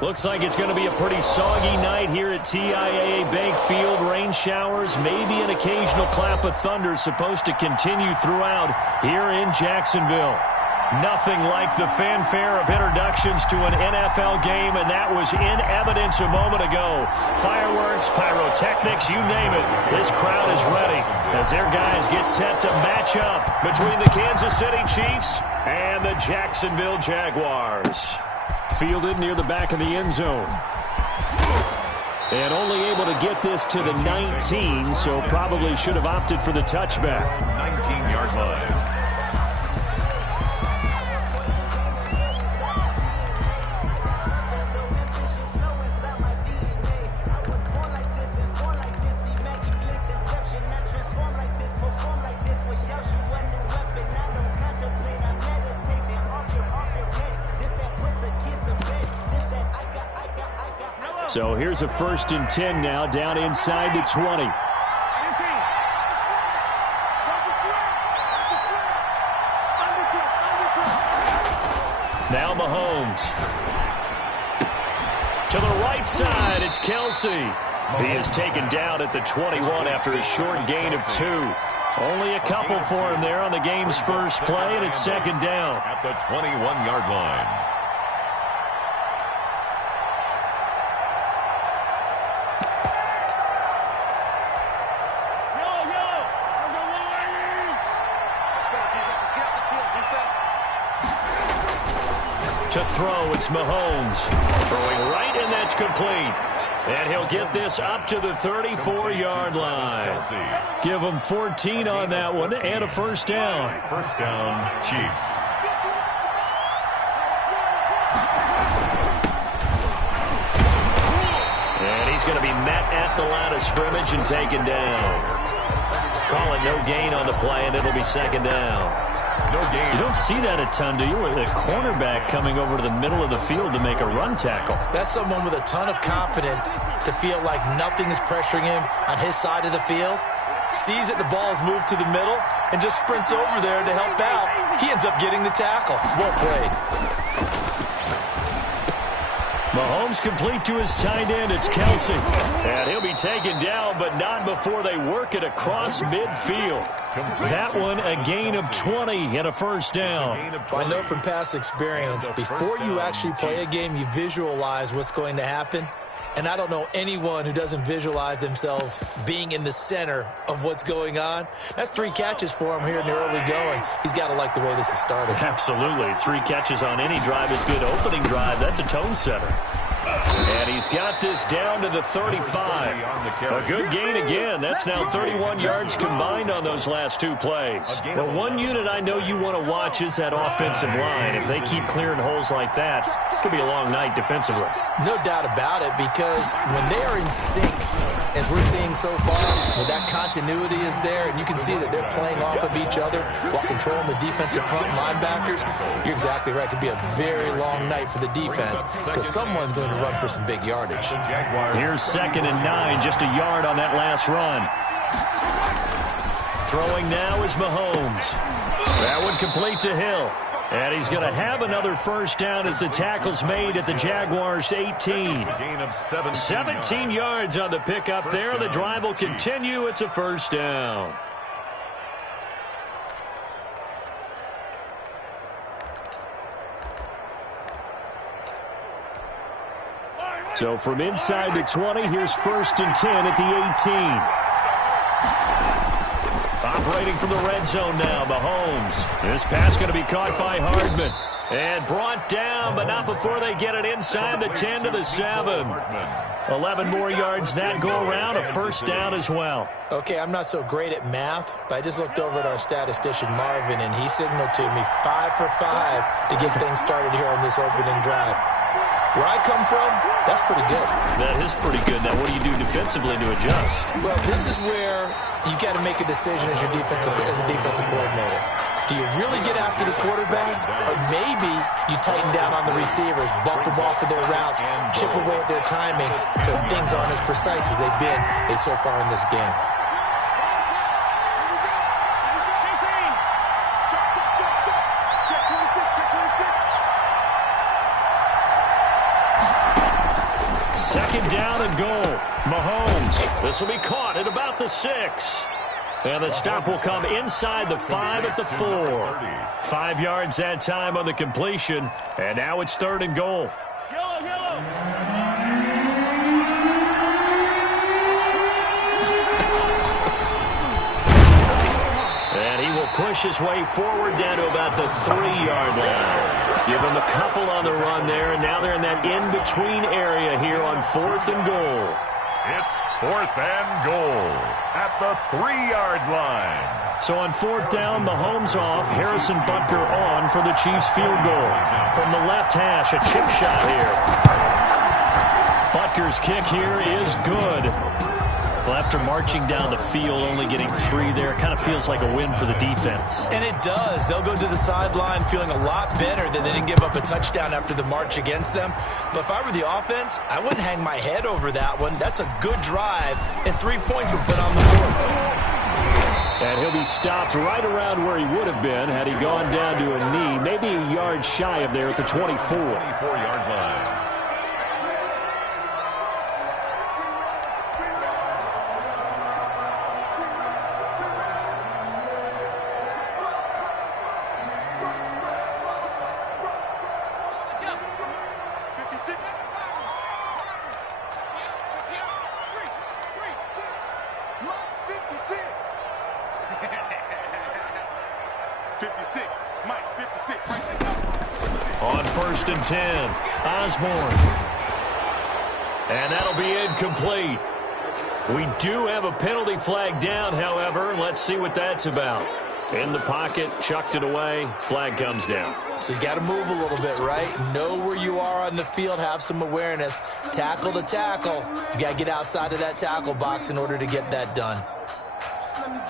Looks like it's going to be a pretty soggy night here at TIAA Bank Field. Rain showers, maybe an occasional clap of thunder supposed to continue throughout here in Jacksonville. Nothing like the fanfare of introductions to an NFL game, and that was in evidence a moment ago. Fireworks, pyrotechnics, you name it. This crowd is ready as their guys get set to match up between the Kansas City Chiefs and the Jacksonville Jaguars. Fielded near the back of the end zone. And only able to get this to the 19, so probably should have opted for the touchback. 19-yard line. So here's a 1st and 10 now, down inside the 20. Now Mahomes. To the right side, it's Kelsey. He is taken down at the 21 after a short gain of 2. Only a couple for him there on the game's first play, and it's 2nd down. At the 21-yard line. To throw, it's Mahomes. Throwing right, and that's complete. And he'll get this up to the 34-yard line. Give him 14 on that one and a 1st down. 1st down, Chiefs. And he's going to be met at the line of scrimmage and taken down. Calling no gain on the play, and it'll be 2nd down. No gain. You don't see that a ton, do you? With a cornerback coming over to the middle of the field to make a run tackle. That's someone with a ton of confidence to feel like nothing is pressuring him on his side of the field. Sees that the ball's moved to the middle and just sprints over there to help out. He ends up getting the tackle. Well played. Mahomes complete to his tight end. It's Kelsey. And he'll be taken down, but not before they work it across midfield. That one, a gain of 20 and a 1st down. I know from past experience, before you actually play a game, you visualize what's going to happen. And I don't know anyone who doesn't visualize themselves being in the center of what's going on. That's 3 catches for him here in the early going. He's got to like the way this is started. Absolutely. 3 catches on any drive is good. Opening drive, that's a tone setter. And he's got this down to the 35. A good gain again. That's now 31 yards combined on those last 2 plays. But one unit I know you want to watch is that offensive line. If they keep clearing holes like that, it could be a long night defensively. No doubt about it, because when they are in sync, as we're seeing so far, when that continuity is there, and you can see that they're playing off of each other while controlling the defensive front linebackers, you're exactly right. It could be a very long night for the defense because someone's going to run for some big yardage. Here's 2nd and 9, just a yard on that last run. Throwing now is Mahomes. That one complete to Hill. And he's going to have another 1st down as the tackle's made at the Jaguars' 18. 17 yards on the pickup there. The drive will continue. It's a 1st down. So from inside the 20, here's 1st and 10 at the 18. Operating from the red zone now, Mahomes. This pass going to be caught by Hardman. And brought down, but not before they get it inside the 10 to the 7. 11 more yards that go around, a 1st down as well. Okay, I'm not so great at math, but I just looked over at our statistician, Marvin, and he signaled to me 5 for 5 to get things started here on this opening drive. Where I come from, that's pretty good. That is pretty good. Now, what do you do defensively to adjust? Well, this is where you got to make a decision as a defensive coordinator. Do you really get after the quarterback, or maybe you tighten down on the receivers, bump them off of their routes, chip away at their timing, so things aren't as precise as they've been so far in this game? Second down and goal. Mahomes. This will be caught at about the 6. And the stop will come inside the 5 at the 4. 5 yards that time on the completion. And now it's 3rd and goal. And he will push his way forward down to about the 3-yard line. Give him a couple on the run there, and now they're in that in-between area here on 4th and goal. It's 4th and goal at the 3-yard line. So on 4th down, Mahomes off, Harrison Butker on for the Chiefs field goal. From the left hash, a chip shot here. Butker's kick here is good. Well, after marching down the field, only getting 3 there, kind of feels like a win for the defense. And it does. They'll go to the sideline feeling a lot better that they didn't give up a touchdown after the march against them. But if I were the offense, I wouldn't hang my head over that one. That's a good drive, and 3 points were put on the board. And he'll be stopped right around where he would have been had he gone down to a knee, maybe a yard shy of there at the 24. 24-yard line. On 1st and 10, Osborne. And that'll be incomplete. We do have a penalty flag down, however. Let's see what that's about. In the pocket, chucked it away, flag comes down. So you got to move a little bit, right? Know where you are on the field, have some awareness. Tackle to tackle. You got to get outside of that tackle box in order to get that done.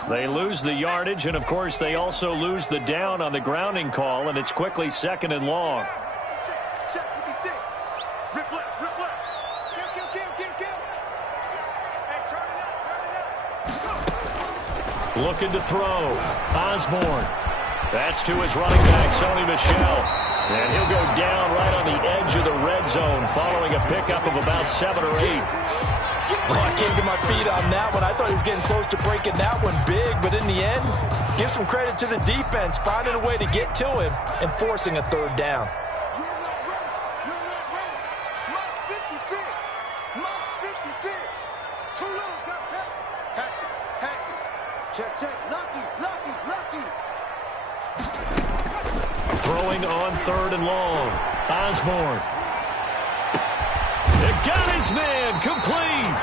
They lose the yardage, and, of course, they also lose the down on the grounding call, and it's quickly 2nd and long. Looking to throw. Osborne. That's to his running back, Sony Michel. And he'll go down right on the edge of the red zone following a pickup of about 7 or 8. Oh, I can't get my feet on that one. I thought he was getting close to breaking that one big, but in the end, give some credit to the defense, finding a way to get to him and forcing a 3rd down. Throwing on 3rd and long. Osborne. It got his man complete.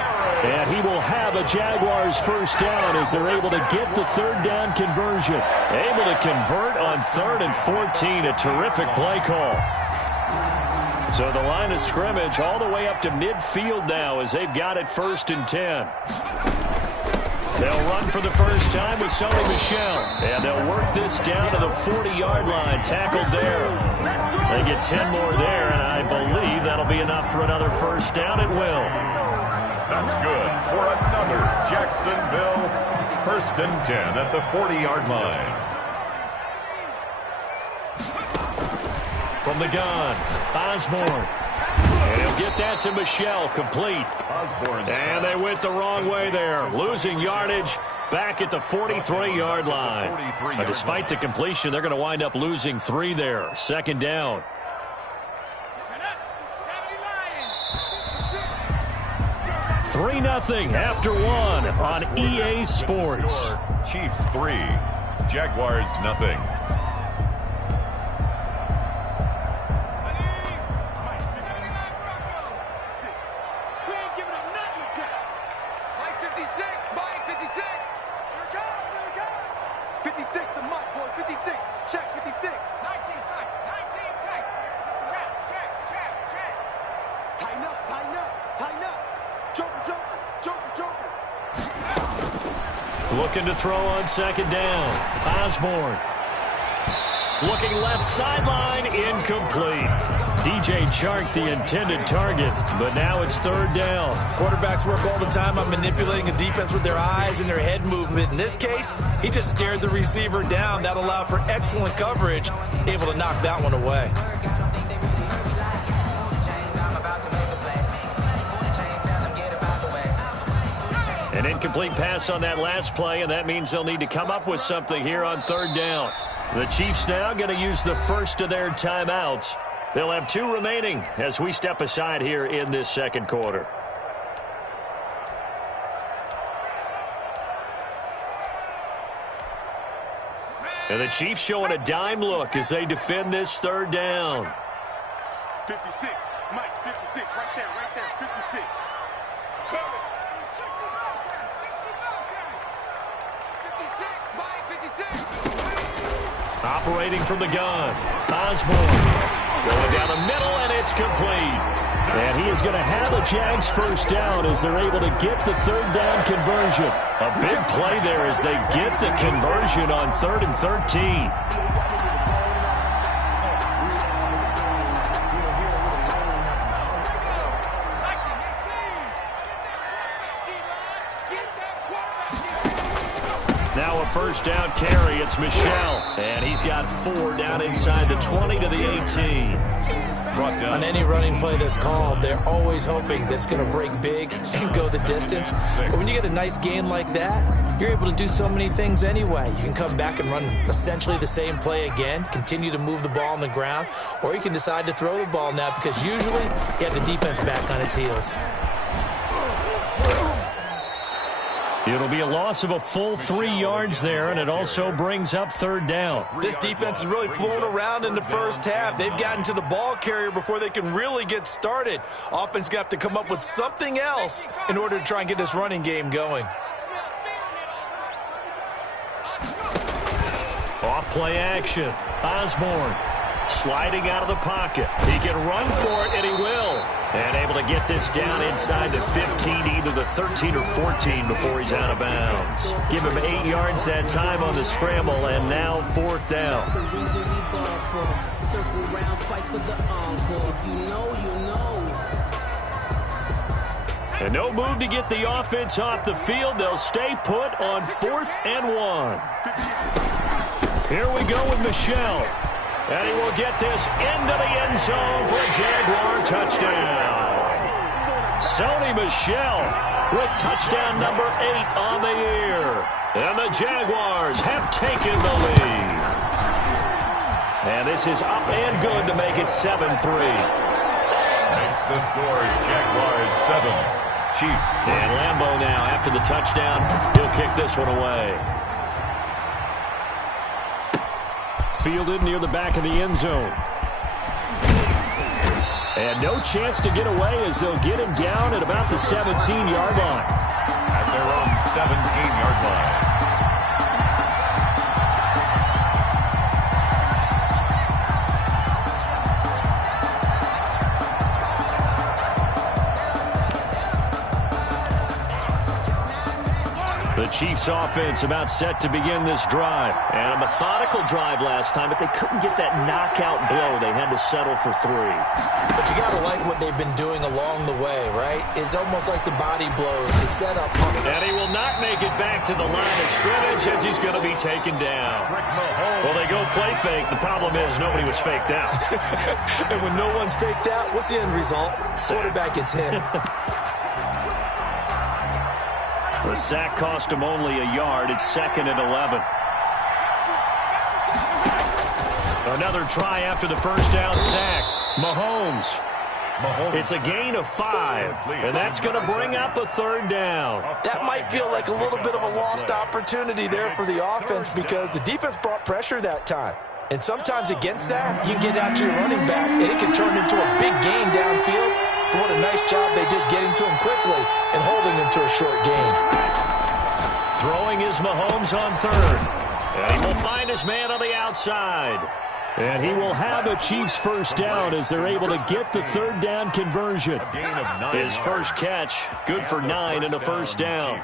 And he will have a Jaguars 1st down as they're able to get the 3rd down conversion. Able to convert on 3rd and 14. A terrific play call. So the line of scrimmage all the way up to midfield now as they've got it 1st and 10. They'll run for the first time with Sony Michel. And they'll work this down to the 40-yard line. Tackled there. They get 10 more there, and I believe that'll be enough for another 1st down. It will. That's good for another Jacksonville 1st and 10 at the 40-yard line. From the gun, Osborne. And he'll get that to Michel, complete. Osborne. And they went the wrong way there. Losing yardage back at the 43-yard line. But despite the completion, they're going to wind up losing 3 there. 2nd down. 3-0 after 1 on EA Sports. Chiefs 3, Jaguars nothing. Looking to throw on 2nd down. Osborne. Looking left sideline, incomplete. DJ Chark, the intended target, but now it's 3rd down. Quarterbacks work all the time on manipulating a defense with their eyes and their head movement. In this case, he just stared the receiver down. That allowed for excellent coverage, able to knock that one away. An incomplete pass on that last play, and that means they'll need to come up with something here on third down. The Chiefs now going to use the first of their timeouts. They'll have 2 remaining as we step aside here in this second quarter. And the Chiefs showing a dime look as they defend this third down. 56, Mike, 56, right there, 56. Operating from the gun, Osborne going down the middle, and it's complete. And he is going to have a Jags first down as they're able to get the third down conversion. A big play there as they get the conversion on 3rd and 13. Now a first down carry. It's Michel. And he's got 4 down inside the 20 to the 18. On any running play that's called, they're always hoping that it's going to break big and go the distance. But when you get a nice gain like that, you're able to do so many things anyway. You can come back and run essentially the same play again, continue to move the ball on the ground, or you can decide to throw the ball now because usually you have the defense back on its heels. It'll be a loss of a full 3 yards there, and it also brings up third down. This defense is really flown around in the first half. They've gotten to the ball carrier before they can really get started. Offense going to have to come up with something else in order to try and get this running game going. Off play action. Osborne sliding out of the pocket. He can run for it, and he will. And able to get this down inside the 15, either the 13 or 14 before he's out of bounds. Give him 8 yards that time on the scramble, and now 4th down. And no move to get the offense off the field. They'll stay put on 4th and 1. Here we go with Michel. And he will get this into the end zone for a Jaguar touchdown. Sony Michel with touchdown number 8 on the year. And the Jaguars have taken the lead. And this is up and good to make it 7-3. Makes the score Jaguars 7, Chiefs 3. And Lambeau now after the touchdown. He'll kick this one away. Fielded near the back of the end zone. And no chance to get away as they'll get him down at about the 17-yard line. At their own 17-yard line. The Chiefs offense about set to begin this drive. And a methodical drive last time, but they couldn't get that knockout blow. They had to settle for 3. But you got to like what they've been doing along the way, right? It's almost like the body blows, the setup. And he will not make it back to the line of scrimmage as he's going to be taken down. Well, they go play fake. The problem is nobody was faked out. And when no one's faked out, what's the end result? Quarterback gets hit. The sack cost him only a yard. It's 2nd and 11. Another try after the first down sack. Mahomes. It's a gain of 5, and that's going to bring up a third down. That might feel like a little bit of a lost opportunity there for the offense because the defense brought pressure that time. And sometimes against that, you get out to your running back, and it can turn into a big gain downfield. But what a nice job they did getting to him quickly and holding him to a short gain. Throwing is Mahomes on 3rd. And he will find his man on the outside. And he will have a Chiefs first down as they're able to get the third down conversion. His first catch, good for 9 and a first down.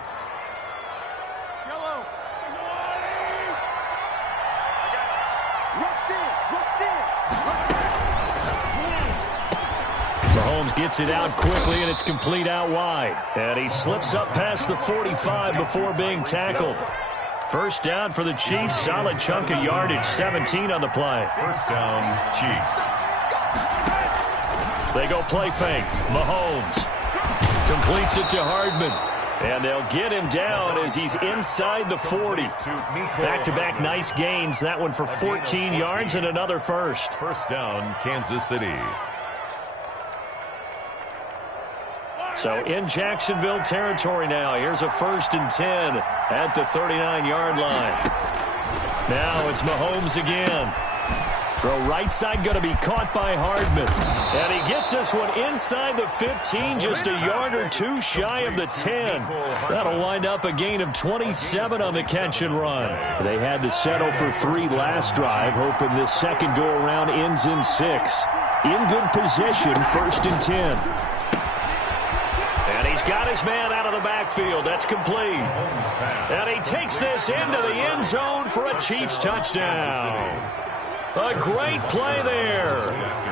Mahomes gets it out quickly, and it's complete out wide. And he slips up past the 45 before being tackled. First down for the Chiefs. Solid chunk of yardage. 17 on the play. First down, Chiefs. They go play fake. Mahomes completes it to Hardman. And they'll get him down as he's inside the 40. Back-to-back nice gains. That one for 14 yards and another first. First down, Kansas City. So in Jacksonville territory now. Here's a 1st and 10 at the 39-yard line. Now it's Mahomes again. Throw right side going to be caught by Hardman. And he gets this one inside the 15, just a yard or two shy of the 10. That'll wind up a gain of 27 on the catch and run. They had to settle for 3 last drive, hoping this second go-around ends in 6. In good position, 1st and 10. And he's got his man out of the backfield. That's complete. And he takes this into the end zone for a Chiefs touchdown. A great play there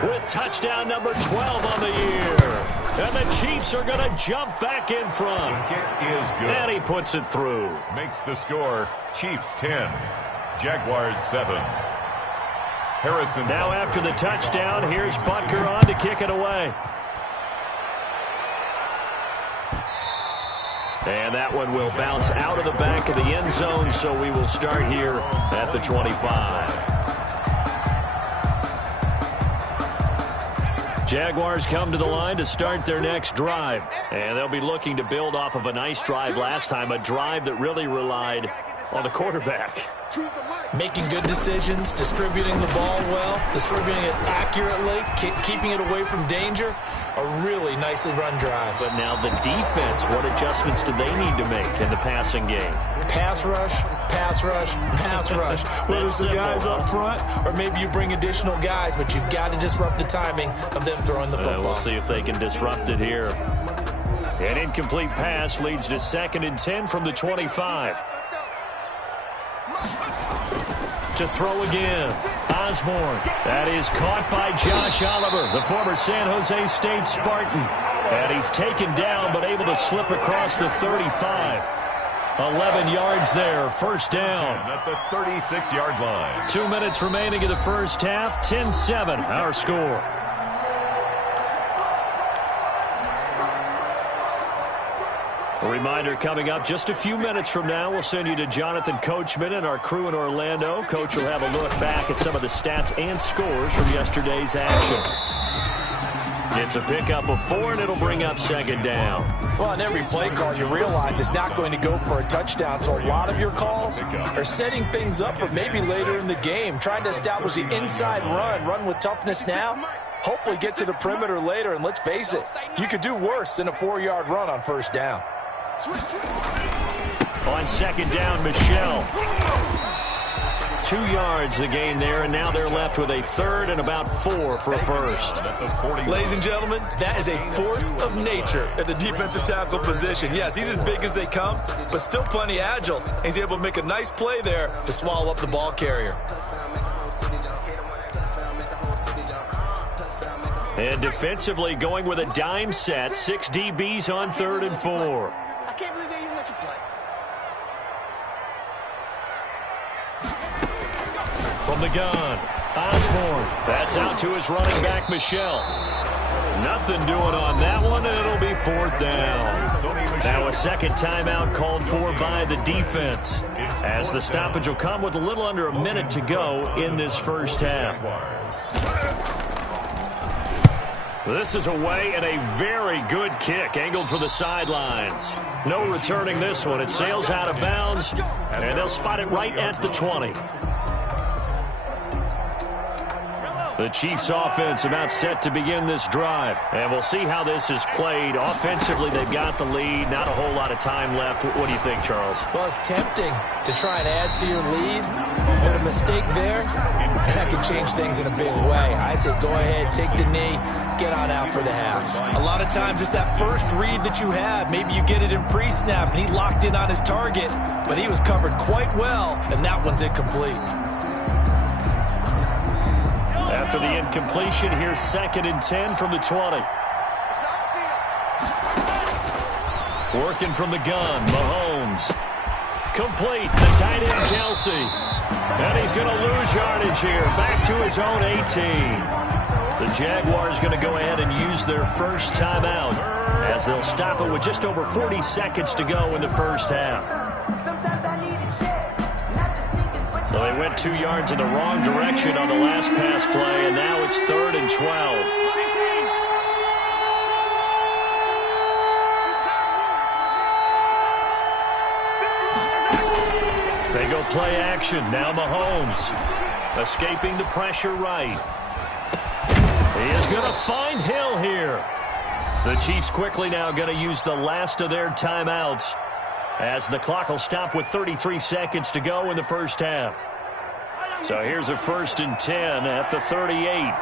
with touchdown number 12 on the year. And the Chiefs are going to jump back in front. It is good. And he puts it through. Makes the score Chiefs 10, Jaguars 7. Harrison. Now after the touchdown, here's Butker on to kick it away. And that one will bounce out of the back of the end zone, so we will start here at the 25. Jaguars come to the line to start their next drive. And they'll be looking to build off of a nice drive last time, a drive that really relied on the quarterback. Making good decisions, distributing the ball well, distributing it accurately, keeping it away from danger. A really nicely run drive. But now the defense, what adjustments do they need to make in the passing game? Pass rush, pass rush, pass rush. Whether it's the guys up front or maybe you bring additional guys, but you've got to disrupt the timing of them throwing the football. We'll see if they can disrupt it here. An incomplete pass leads to 2nd and 10 from the 25. To throw again. Osborne. That is caught by Josh Oliver, the former San Jose State Spartan. And he's taken down but able to slip across the 35. 11 yards there, 1st down. At the 36-yard line. 2 minutes remaining in the first half, 10-7 our score. A reminder coming up just a few minutes from now, we'll send you to Jonathan Coachman and our crew in Orlando. Coach will have a look back at some of the stats and scores from yesterday's action. It's a pickup of 4, and it'll bring up 2nd down. Well, on every play call, you realize it's not going to go for a touchdown. So a lot of your calls are setting things up for maybe later in the game, trying to establish the inside run with toughness now. Hopefully get to the perimeter later, and let's face it, you could do worse than a 4-yard run on 1st down. On 2nd down, Michelle. 2 yards the gain there, and now they're left with a 3rd and about 4 for a 1st. Ladies and gentlemen, that is a force of nature at the defensive tackle position. Yes, he's as big as they come, but still plenty agile. He's able to make a nice play there to swallow up the ball carrier. And defensively going with a dime set, 6 DBs on 3rd and 4. I can't believe they even let you play. From the gun, Osborne. That's out to his running back, Michelle. Nothing doing on that one, and it'll be 4th down. Now a 2nd timeout called for by the defense, as the stoppage will come with a little under a minute to go in this first half. This is away and a very good kick, angled for the sidelines. No returning this one. It sails out of bounds, and they'll spot it right at the 20. The Chiefs offense about set to begin this drive. And we'll see how this is played. Offensively, they've got the lead. Not a whole lot of time left. What do you think, Charles? Well, it's tempting to try and add to your lead, but a mistake there, that could change things in a big way. I say go ahead, take the knee, get on out for the half. A lot of times it's that first read that you have. Maybe you get it in pre-snap, and he locked in on his target, but he was covered quite well, and that one's incomplete. After the incompletion, here's 2nd and 10 from the 20. Working from the gun, Mahomes. Complete, the tight end, Kelsey. And he's going to lose yardage here, back to his own 18. The Jaguars going to go ahead and use their first timeout. as they'll stop it with just over 40 seconds to go in the first half. So they went 2 yards in the wrong direction on the last pass play, and now it's 3rd and 12. They go play action. Now Mahomes escaping the pressure right. He is going to find Hill here. The Chiefs quickly now going to use the last of their timeouts as the clock will stop with 33 seconds to go in the first half. So here's a 1st and 10 at the 38.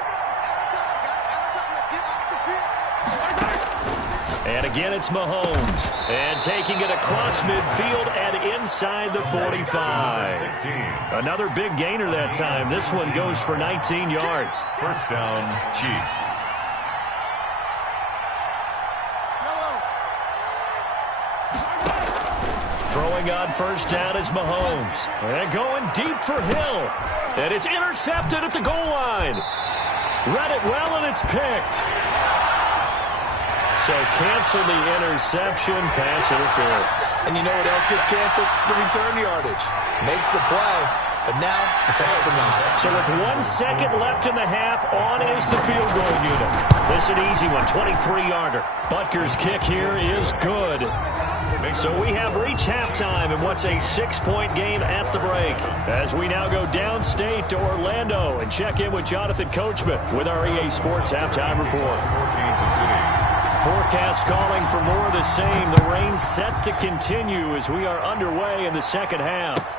And again, it's Mahomes. And taking it across midfield and inside the 45. Another big gainer that time. This one goes for 19 yards. First down, Chiefs. Throwing on first down is Mahomes. And going deep for Hill. And it's intercepted at the goal line. Read it well, and it's picked. So cancel the interception, pass interference. And you know what else gets canceled? The return yardage. Makes the play, but now it's out for now. So with 1 second left in the half, on is the field goal unit. This is an easy one, 23-yarder. Butker's kick here is good. So we have reached halftime in what's a 6-point game at the break. As we now go downstate to Orlando and check in with Jonathan Coachman with our EA Sports Halftime Report. Forecast calling for more of the same. The rain set to continue as we are underway in the second half.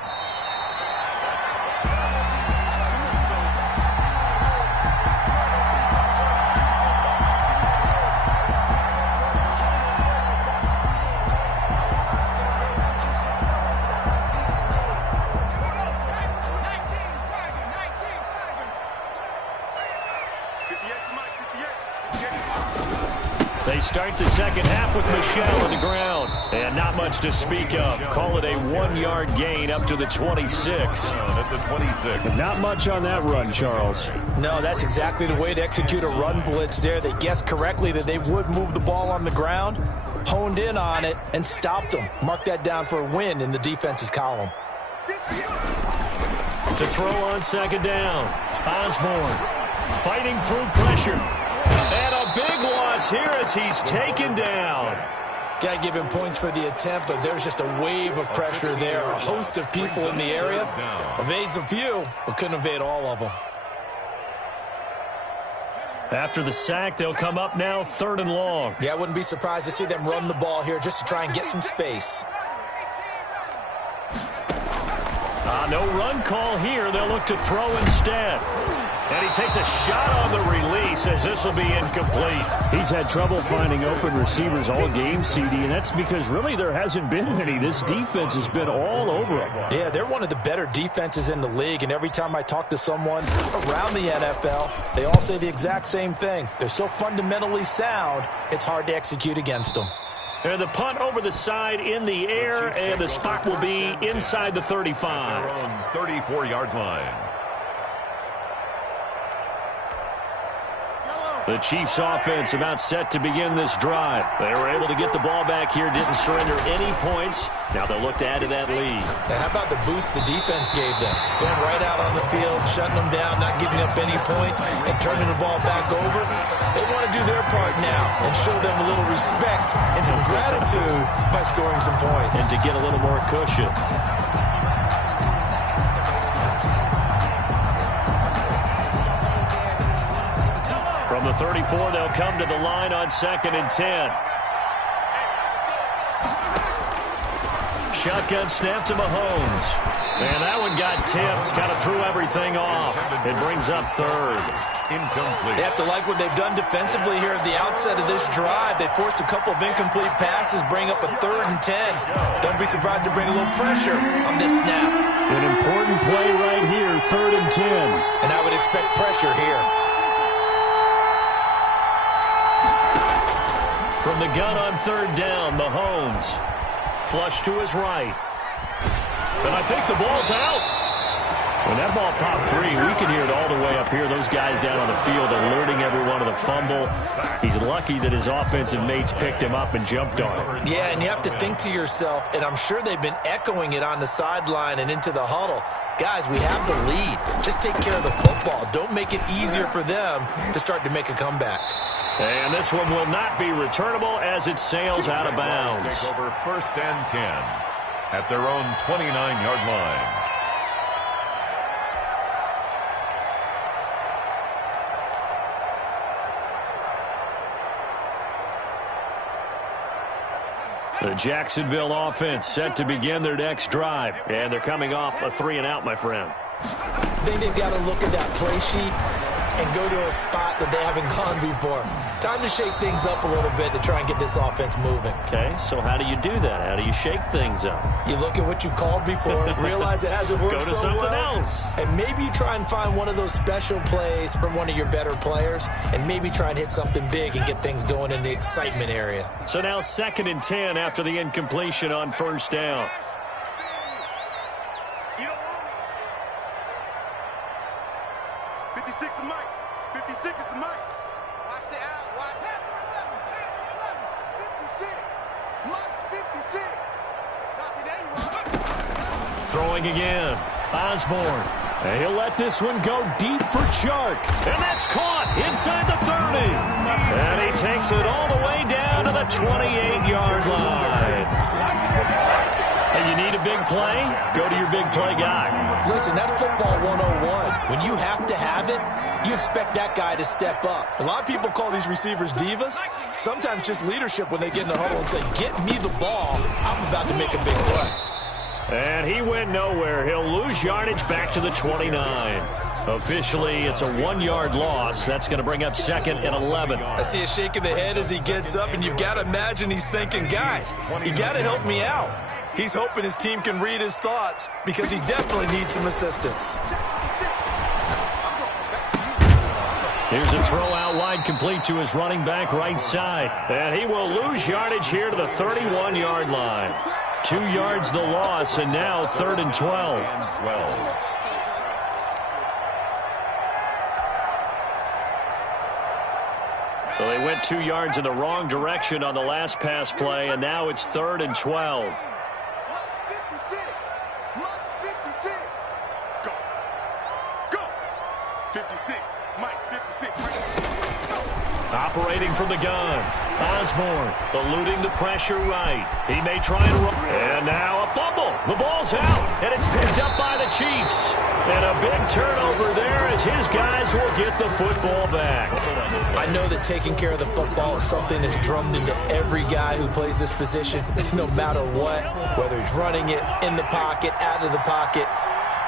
They start the second half with Michel on the ground. And not much to speak of. Call it a 1-yard gain up to the 26. At the 26. Not much on that run, Charles. No, that's exactly the way to execute a run blitz there. They guessed correctly that they would move the ball on the ground, honed in on it, and stopped them. Mark that down for a win in the defense's column. To throw on second down. Osborne fighting through pressure. And a big loss here as he's taken down. Got to give him points for the attempt, but there's just a wave of pressure there. A host of people in the area. Evades a few, but couldn't evade all of them. After the sack, they'll come up now 3rd and long. Yeah, I wouldn't be surprised to see them run the ball here just to try and get some space. No run call here. They'll look to throw instead. And he takes a shot on the release as this will be incomplete. He's had trouble finding open receivers all game, CD, and that's because really there hasn't been many. This defense has been all over him. Yeah, they're one of the better defenses in the league, and every time I talk to someone around the NFL, they all say the exact same thing. They're so fundamentally sound, it's hard to execute against them. And the punt over the side in the air, and the spot will be inside the 35. 34-yard line. The Chiefs offense about set to begin this drive. They were able to get the ball back here, didn't surrender any points. Now they'll look to add to that lead. Now, how about the boost the defense gave them? Going right out on the field, shutting them down, not giving up any points, and turning the ball back over. They want to do their part now and show them a little respect and some gratitude by scoring some points. And to get a little more cushion. From the 34, they'll come to the line on 2nd and 10. Shotgun snap to Mahomes. And that one got tipped. Kind of threw everything off. It brings up 3rd. Incomplete. They have to like what they've done defensively here at the outset of this drive. They forced a couple of incomplete passes, bring up a 3rd and 10. Don't be surprised to bring a little pressure on this snap. An important play right here, 3rd and 10. And I would expect pressure here. From the gun on 3rd down, Mahomes. Flush to his right. And I think the ball's out. When that ball popped free, we can hear it all the way up here. Those guys down on the field alerting everyone of the fumble. He's lucky that his offensive mates picked him up and jumped on it. Yeah, and you have to think to yourself, and I'm sure they've been echoing it on the sideline and into the huddle. Guys, we have the lead. Just take care of the football. Don't make it easier for them to start to make a comeback. And this one will not be returnable as it sails out of bounds. Take over 1st and 10 at their own 29-yard line. The Jacksonville offense set to begin their next drive. And they're coming off a 3-and-out, my friend. I think they've got to look at that play sheet and go to a spot that they haven't gone before. Time to shake things up a little bit to try and get this offense moving. Okay, so how do you do that? How do you shake things up? You look at what you've called before, realize it hasn't worked Go to so something well, else. and maybe you try and find one of those special plays from one of your better players, and maybe try and hit something big and get things going in the excitement area. So now 2nd and 10 after the incompletion on 1st down. 56 is Mike. 56 is the Mike. Watch the out. Watch that. 56. Mike's 56. Doctor, there you are. Throwing again. Osborne. And he'll let this one go deep for Chark. And that's caught inside the 30. And he takes it all the way down to the 28-yard line. And you need a big play? Go to your big play guy. Listen, that's football 101. When you have to have it, you expect that guy to step up. A lot of people call these receivers divas. Sometimes just leadership when they get in the huddle and say, get me the ball. I'm about to make a big play. And he went nowhere. He'll lose yardage back to the 29. Officially, it's a 1-yard loss. That's going to bring up 2nd and 11. I see a shake of the head as he gets up, and you've got to imagine he's thinking, guys, you got to help me out. He's hoping his team can read his thoughts because he definitely needs some assistance. Here's a throw out wide complete to his running back right side. And he will lose yardage here to the 31-yard line. 2 yards the loss, and now 3rd and 12. So they went 2 yards in the wrong direction on the last pass play, and now it's 3rd and 12. 56. Mike's 56. Go. Go. 56. Mike, 56. Operating from the gun. Osborne eluding the pressure right. He may try and run. And now a fumble. The ball's out, and it's picked up by the Chiefs. And a big turnover there as his guys will get the football back. I know that taking care of the football is something that's drummed into every guy who plays this position, no matter what, whether he's running it, in the pocket, out of the pocket.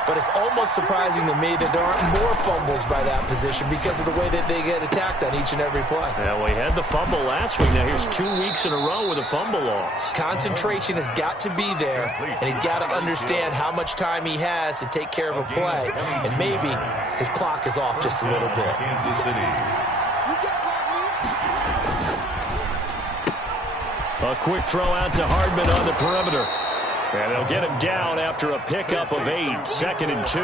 But it's almost surprising to me that there aren't more fumbles by that position because of the way that they get attacked on each and every play. Yeah, well, he had the fumble last week. Now here's 2 weeks in a row with a fumble loss. Concentration has got to be there, and he's got to understand how much time he has to take care of a play. And maybe his clock is off just a little bit. Kansas City. A quick throw out to Hardman on the perimeter. And they'll get him down after a pickup of 8, 2nd and 2.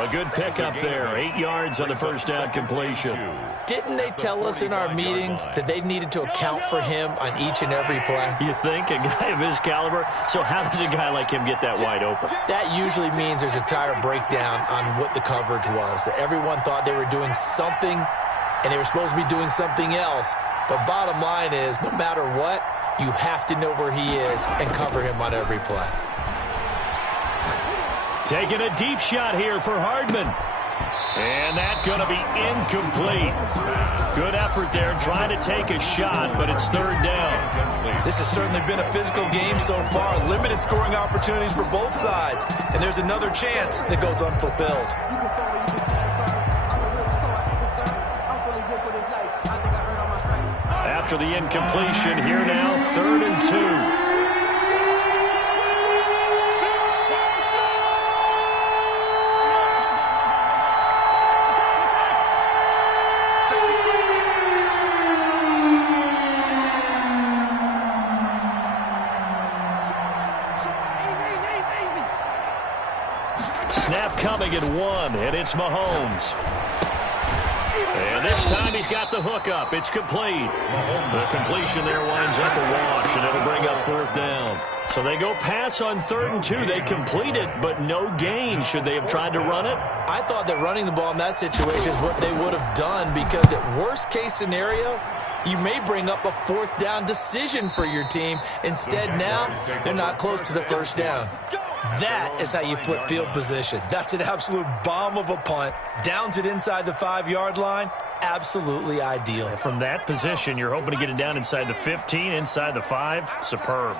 A good pickup there, 8 yards on the first down completion. Didn't they tell us in our meetings that they needed to account for him on each and every play? You think? A guy of his caliber? So how does a guy like him get that wide open? That usually means there's a tire breakdown on what the coverage was, that everyone thought they were doing something and they were supposed to be doing something else. But bottom line is, no matter what, you have to know where he is and cover him on every play. Taking a deep shot here for Hardman. And that's going to be incomplete. Good effort there trying to take a shot, but it's 3rd down. This has certainly been a physical game so far. Limited scoring opportunities for both sides. And there's another chance that goes unfulfilled. After the incompletion, here now, 3rd and 2. Snap coming at 1, and it's Mahomes. And this time he's got the hook up. It's complete. The completion there winds up a wash, and it'll bring up 4th down. So they go pass on 3rd and 2. They complete it, but no gain. Should they have tried to run it? I thought that running the ball in that situation is what they would have done, because at worst case scenario, you may bring up a 4th down decision for your team. Instead, now they're not close to the 1st down. That is how you flip field position. That's an absolute bomb of a punt. Downs it inside the 5-yard line. Absolutely ideal. From that position, you're hoping to get it down inside the 15, inside the 5. Superb.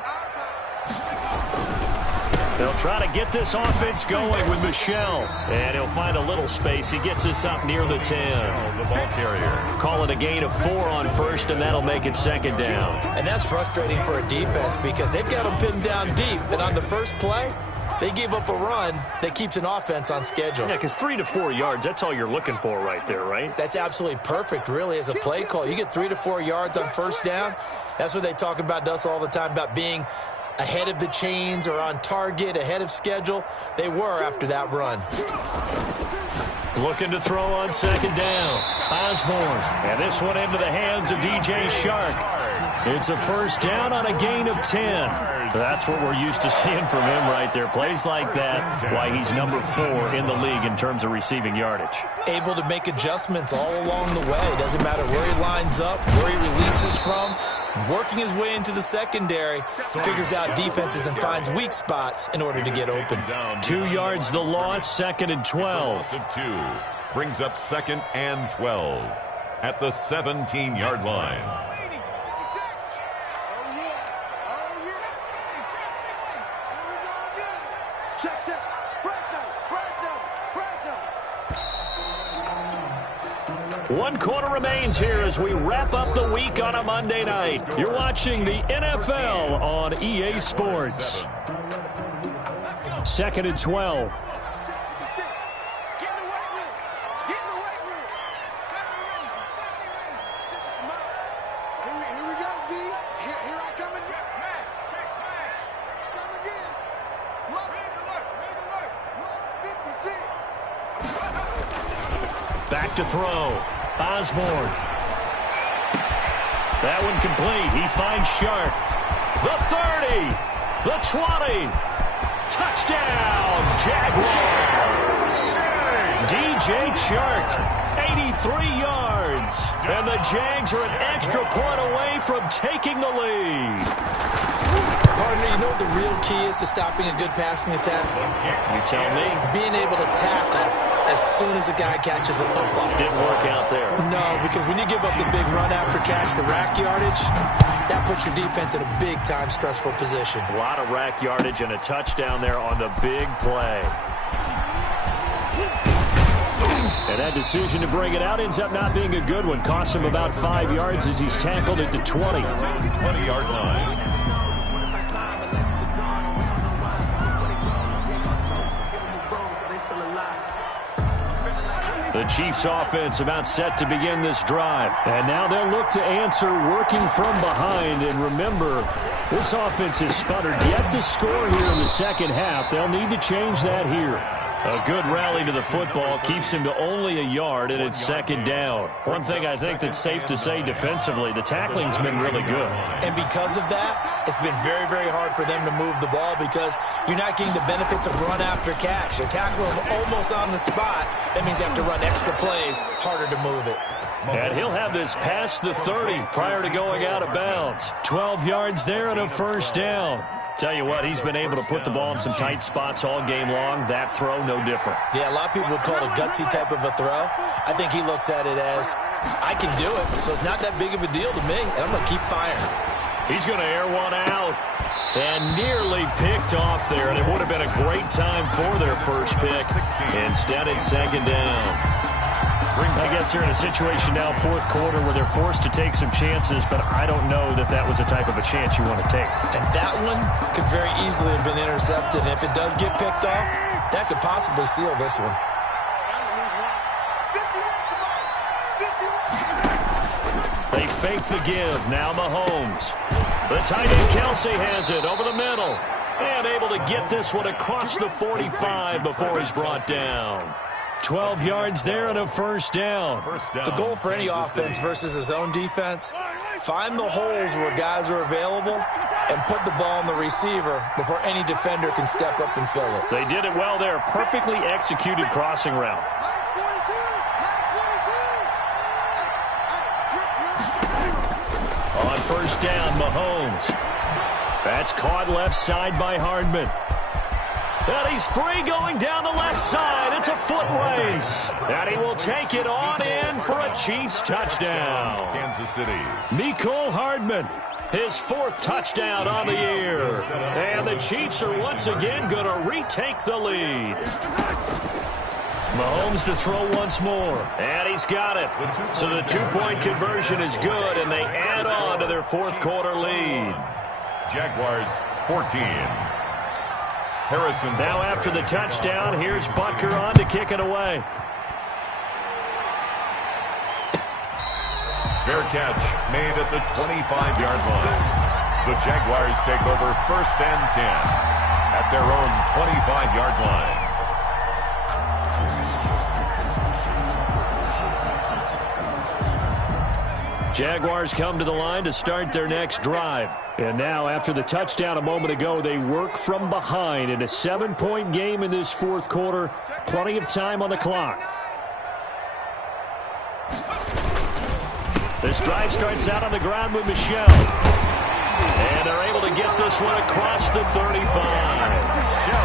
They'll try to get this offense going with Michel. And he'll find a little space. He gets us up near the 10. The ball carrier. Call it a gain of 4 on 1st, and that'll make it 2nd down. And that's frustrating for a defense, because they've got them pinned down deep. And on the first play, they give up a run that keeps an offense on schedule. Yeah, because 3 to 4 yards, that's all you're looking for right there, right? That's absolutely perfect, really, as a play call. You get 3 to 4 yards on 1st down. That's what they talk about us all the time, about being ahead of the chains or on target, ahead of schedule. They were after that run. Looking to throw on 2nd down. Osborne. And this one into the hands of DJ Shark. It's a 1st down on a gain of 10. That's what we're used to seeing from him right there. Plays like that, why he's number 4 in the league in terms of receiving yardage. Able to make adjustments all along the way. Doesn't matter where he lines up, where he releases from. Working his way into the secondary, figures out defenses and finds weak spots in order to get open. 2 yards the loss, 2nd and 12. 2 brings up 2nd and 12 at the 17-yard line. One quarter remains here as we wrap up the week on a Monday night. You're watching the NFL on EA Sports. 2nd and 12. Back to throw. Osborne. That one complete. He finds Shark. The 30. The 20. Touchdown, Jaguars. DJ Shark, 83 yards. And the Jags are an extra point away from taking the lead. Partner, you know what the real key is to stopping a good passing attack? You tell me. Being able to tackle as soon as a guy catches a football. Didn't work out there. No, because when you give up the big run after catch, the rack yardage, that puts your defense in a big-time stressful position. A lot of rack yardage and a touchdown there on the big play. And that decision to bring it out ends up not being a good one. Cost him about 5 yards as he's tackled at the 20. 20-yard line. The Chiefs offense about set to begin this drive. And now they'll look to answer working from behind. And remember, this offense has sputtered yet to score here in the second half. They'll need to change that here. A good rally to the football keeps him to only a yard, and it's 2nd down. One thing I think that's safe to say defensively, the tackling's been really good. And because of that, it's been very, very hard for them to move the ball because you're not getting the benefits of run after catch. They tackle him almost on the spot. That means they have to run extra plays, harder to move it. And he'll have this past the 30 prior to going out of bounds. 12 yards there and a 1st down. Tell you what, he's been able to put the ball in some tight spots all game long. That throw, no different. Yeah, a lot of people would call it a gutsy type of a throw. I think he looks at it as, I can do it, so it's not that big of a deal to me, and I'm going to keep firing. He's going to air one out. And nearly picked off there, and it would have been a great time for their first pick. Instead, it's 2nd down. I guess they're in a situation now, 4th quarter, where they're forced to take some chances, but I don't know that that was the type of a chance you want to take. And that one could very easily have been intercepted. And if it does get picked off, that could possibly seal this one. They fake the give. Now Mahomes. The tight end Kelsey has it over the middle. And able to get this one across the 45 before he's brought down. 12 yards there and a first down. The goal for any offense versus his own defense, find the holes where guys are available and put the ball on the receiver before any defender can step up and fill it. They did it well there. Perfectly executed crossing route. On first down, Mahomes. That's caught left side by Hardman. And he's free going down the left side. It's a foot race. And he will take it on in for a Chiefs touchdown. Kansas City. Mecole Hardman, his 4th touchdown on the year. And the Chiefs are once again going to retake the lead. Mahomes to throw once more. And he's got it. So the 2-point conversion is good, and they add on to their 4th quarter lead. Jaguars 14. Harrison. Now after the touchdown, here's Butker on to kick it away. Fair catch made at the 25-yard line. The Jaguars take over 1st and 10 at their own 25-yard line. Jaguars come to the line to start their next drive. And now, after the touchdown a moment ago, they work from behind in a 7-point game in this 4th quarter. Plenty of time on the clock. This drive starts out on the ground with Michel. And they're able to get this one across the 35.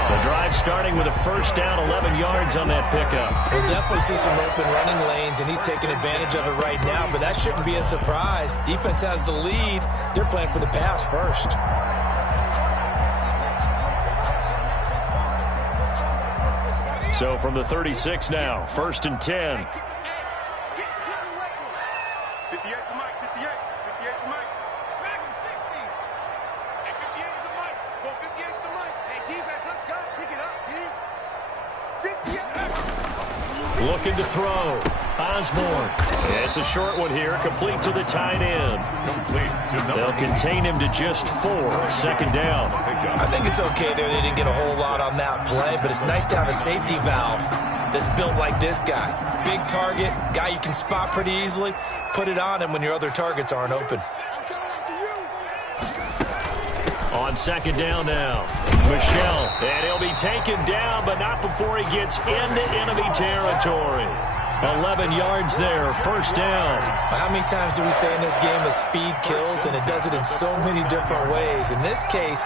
The drive starting with a first down, 11 yards on that pickup. We'll definitely see some open running lanes, and he's taking advantage of it right now, but that shouldn't be a surprise. Defense has the lead. They're playing for the pass first. So from the 36 now, 1st and 10. 58 for Mike, 58. 58 for Mike. Dragon 60. And 58 is the Mike. Go 58 is the Mike. Hey, defense, let's go. Pick it up, Steve. 58. Looking to throw. Osborne. It's a short one here, complete to the tight end. Complete to They'll contain him to just 4. 2nd down. I think it's okay there. They didn't get a whole lot on that play, but it's nice to have a safety valve that's built like this guy. Big target, guy you can spot pretty easily. Put it on him when your other targets aren't open. On 2nd down now, Michel. And he'll be taken down, but not before he gets into enemy territory. 11 yards there, 1st down. How many times do we say in this game that speed kills, and it does it in so many different ways? In this case,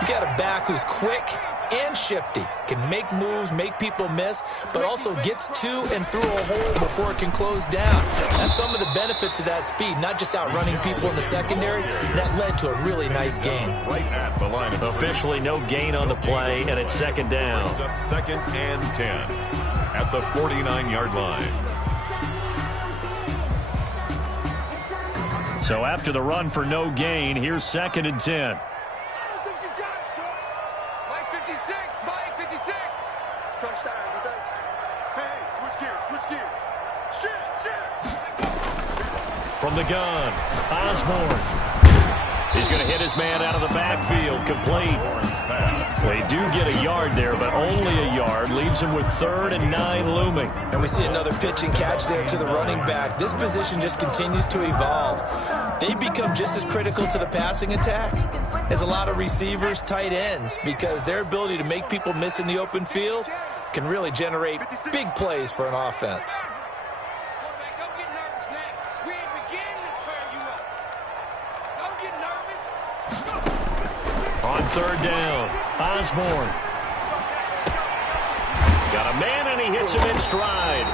you got a back who's quick and shifty, can make moves, make people miss, but also gets to and through a hole before it can close down. That's some of the benefits of that speed, not just outrunning people in the secondary. That led to a really nice gain. Right at the line of Officially no gain on the play, and it's 2nd down. It's up 2nd and 10 at the 49-yard line. So after the run for no gain, here's 2nd and 10. From the gun, Osborne. He's going to hit his man out of the backfield, complete. They do get a yard there, but only a yard. Leaves him with 3rd and 9 looming. And we see another pitch and catch there to the running back. This position just continues to evolve. They become just as critical to the passing attack as a lot of receivers, tight ends, because their ability to make people miss in the open field can really generate big plays for an offense. On 3rd down, Osborne. Got a man, and he hits him in stride.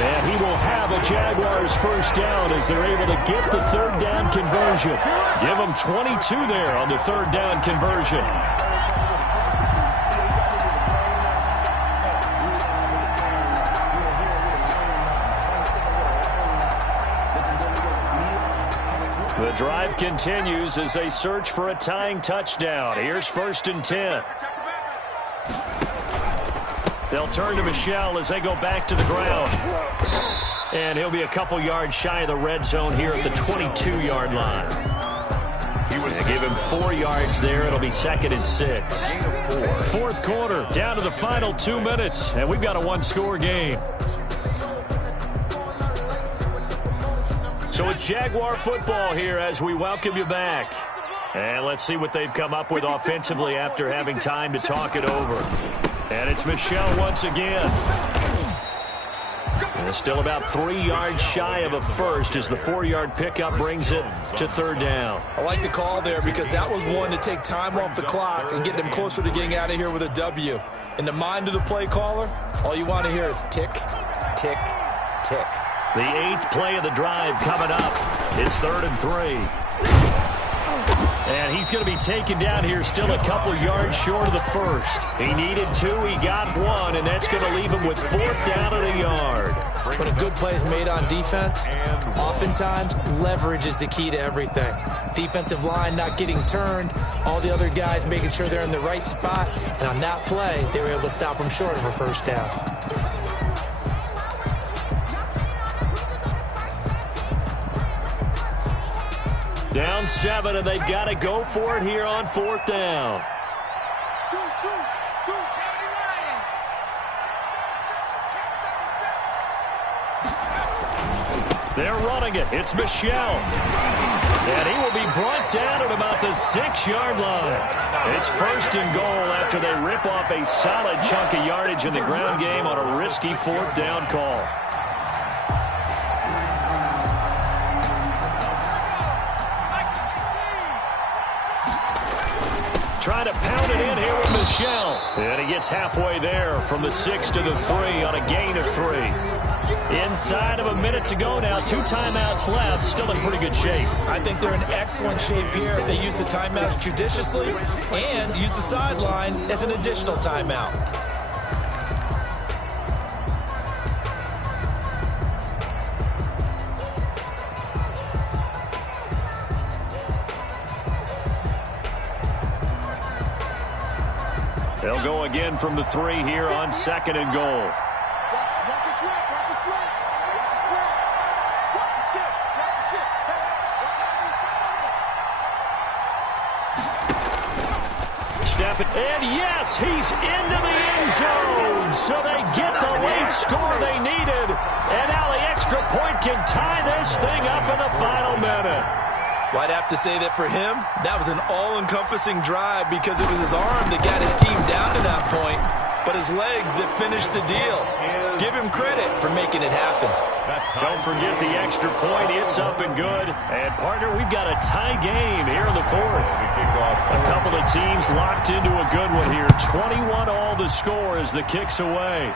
And he will have a Jaguars 1st down as they're able to get the 3rd down conversion. Give them 22 there on the 3rd down conversion. The drive continues as they search for a tying touchdown. Here's 1st and 10. They'll turn to Michel as they go back to the ground. And he'll be a couple yards shy of the red zone here at the 22-yard line. Give him 4 yards there. It'll be 2nd and 6. Fourth quarter, down to the final 2 minutes, and we've got a one-score game. So it's Jaguar football here as we welcome you back. And let's see what they've come up with offensively after having time to talk it over. And it's Michel once again. And still about 3 yards shy of a first as the 4-yard pickup brings it to 3rd down. I like the call there because that was one to take time off the clock and get them closer to getting out of here with a W. In the mind of the play caller, all you want to hear is tick, tick, tick. The 8th play of the drive coming up. It's 3rd and 3. And he's going to be taken down here still a couple yards short of the first. He needed 2, he got 1, and that's going to leave him with 4th down and a yard. When a good play is made on defense, oftentimes leverage is the key to everything. Defensive line not getting turned, all the other guys making sure they're in the right spot, and on that play, they were able to stop him short of a first down. Down 7, and they've got to go for it here on 4th down. They're running it. It's Michel. And he will be brought down at about the 6-yard line. It's 1st and goal after they rip off a solid chunk of yardage in the ground game on a risky 4th down call. Trying to pound it in here with Michel. And he gets halfway there from the 6 to the 3 on a gain of 3. Inside of a minute to go now. 2 timeouts left. Still in pretty good shape. I think they're in excellent shape here if they use the timeouts judiciously and use the sideline as an additional timeout. They'll go again from the 3 here on 2nd and goal. Watch your slap, watch your slap, watch your slap, watch your shit, watch your shit. Snap it, and yes, he's into the end zone. So they get the late score they needed. And now the extra point can tie this thing up in the final minute. Well, I'd have to say that for him, that was an all-encompassing drive because it was his arm that got his team down to that point, but his legs that finished the deal. Give him credit for making it happen. Don't forget the extra point. It's up and good. And, partner, we've got a tie game here in the 4th. A couple of teams locked into a good one here. 21 all the score as the kick's away.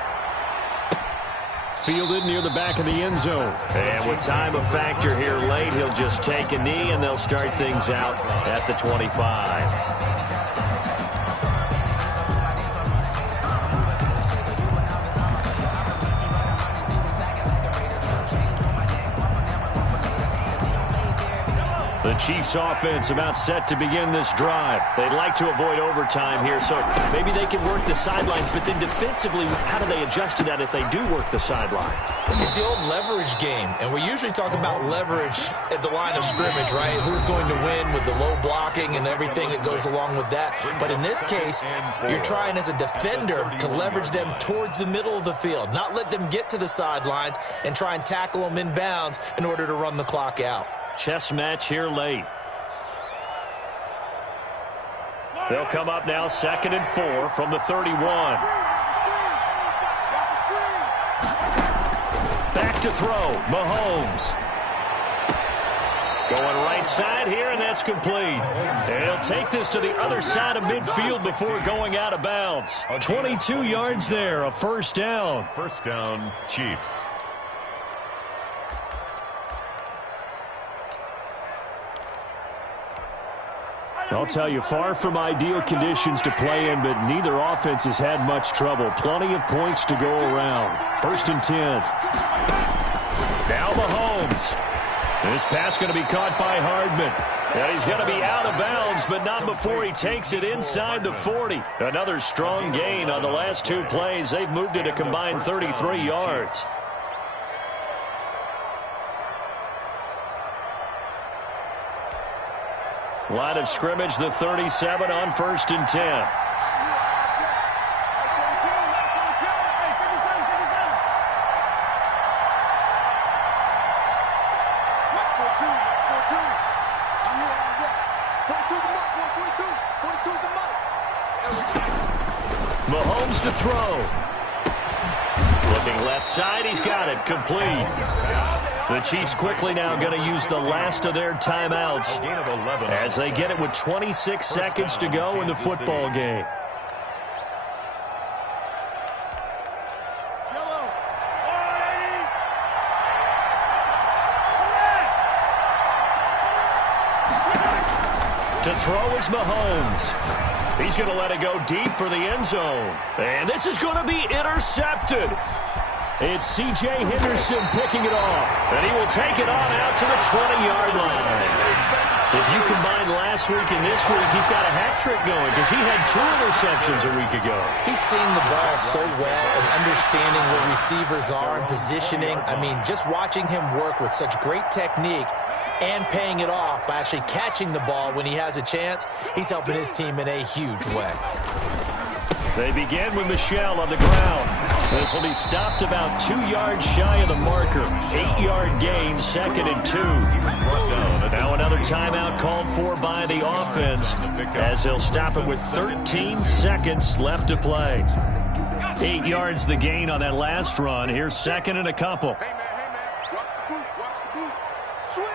Fielded near the back of the end zone. And with time a factor here late, he'll just take a knee, and they'll start things out at the 25. The Chiefs offense about set to begin this drive. They'd like to avoid overtime here, so maybe they can work the sidelines, but then defensively, how do they adjust to that if they do work the sideline? It's the old leverage game, and we usually talk about leverage at the line of scrimmage, right? Who's going to win with the low blocking and everything that goes along with that. But in this case, you're trying as a defender to leverage them towards the middle of the field, not let them get to the sidelines and try and tackle them in bounds in order to run the clock out. Chess match here late. They'll come up now 2nd and 4 from the 31. Back to throw. Mahomes. Going right side here, and that's complete. And he'll take this to the other side of midfield before going out of bounds. 22 yards there, a 1st down. 1st down, Chiefs. I'll tell you, far from ideal conditions to play in, but neither offense has had much trouble. Plenty of points to go around. 1st and 10. Now Mahomes. This pass going to be caught by Hardman. And he's going to be out of bounds, but not before he takes it inside the 40. Another strong gain on the last 2 plays. They've moved it a combined 33 yards. Line of scrimmage, the 37 on 1st and 10. Mahomes to throw. Looking left side, he's got it, complete. The Chiefs quickly now going to use the last of their timeouts as they get it with 26 seconds to go in the football game. To throw is Mahomes. He's going to let it go deep for the end zone. And this is going to be intercepted. It's C.J. Henderson picking it off. And he will take it on out to the 20-yard line. If you combine last week and this week, he's got a hat trick going because he had 2 interceptions a week ago. He's seeing the ball so well and understanding where receivers are and positioning. I mean, just watching him work with such great technique and paying it off by actually catching the ball when he has a chance, he's helping his team in a huge way. They begin with Michel on the ground. This will be stopped about 2 yards shy of the marker. 8-yard gain, 2nd and 2. Now another timeout called for by the offense as they'll stop it with 13 seconds left to play. 8 yards the gain on that last run. Here's 2nd and a couple. Hey, man. Watch the boot. Watch the boot. Switch.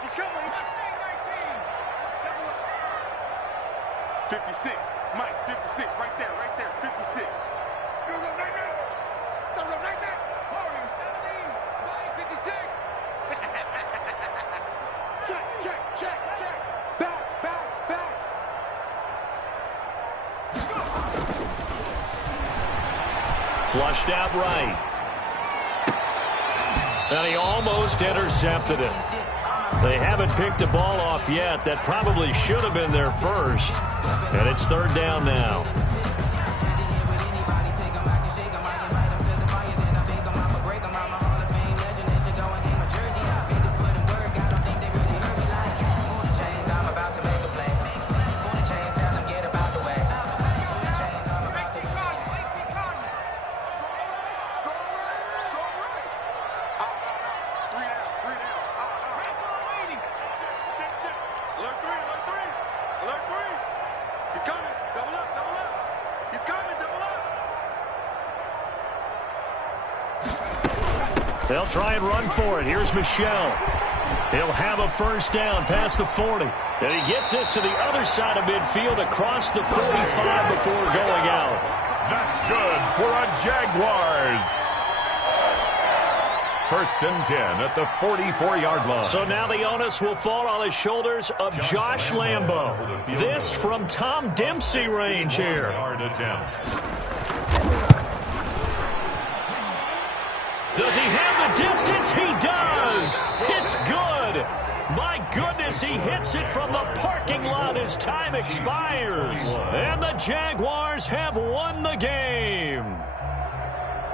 He's coming. 56. Mike, 56. Right there. 56. You're going to go night-night. It's going to go night-night. Mario, 17. Mike, 56. Check. Back. Flushed out right. And he almost intercepted it. They haven't picked the ball off yet. That probably should have been their first. And it's 3rd down now. They'll try and run for it. Here's Michel. He'll have a 1st down past the 40. And he gets this to the other side of midfield across the 45 before going out. That's good for a Jaguars. 1st and 10 at the 44-yard line. So now the onus will fall on the shoulders of Josh Lambo. This from Tom Dempsey range here. Does he have the distance? He does. It's good. My goodness, he hits it from the parking lot as time expires. And the Jaguars have won the game.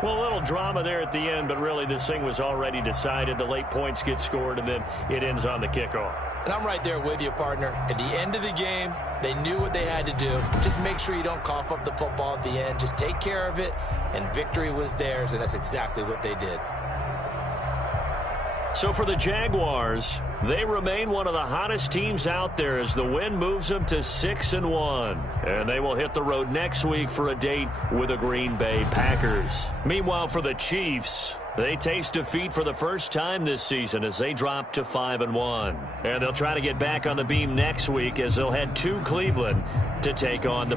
Well, a little drama there at the end, but really this thing was already decided. The late points get scored, and then it ends on the kickoff. And I'm right there with you, partner. At the end of the game, they knew what they had to do. Just make sure you don't cough up the football at the end. Just take care of it, and victory was theirs, and that's exactly what they did. So for the Jaguars, they remain one of the hottest teams out there as the win moves them to 6-1. And they will hit the road next week for a date with the Green Bay Packers. Meanwhile, for the Chiefs, they taste defeat for the first time this season as they drop to 5-1. And they'll try to get back on the beam next week as they'll head to Cleveland to take on the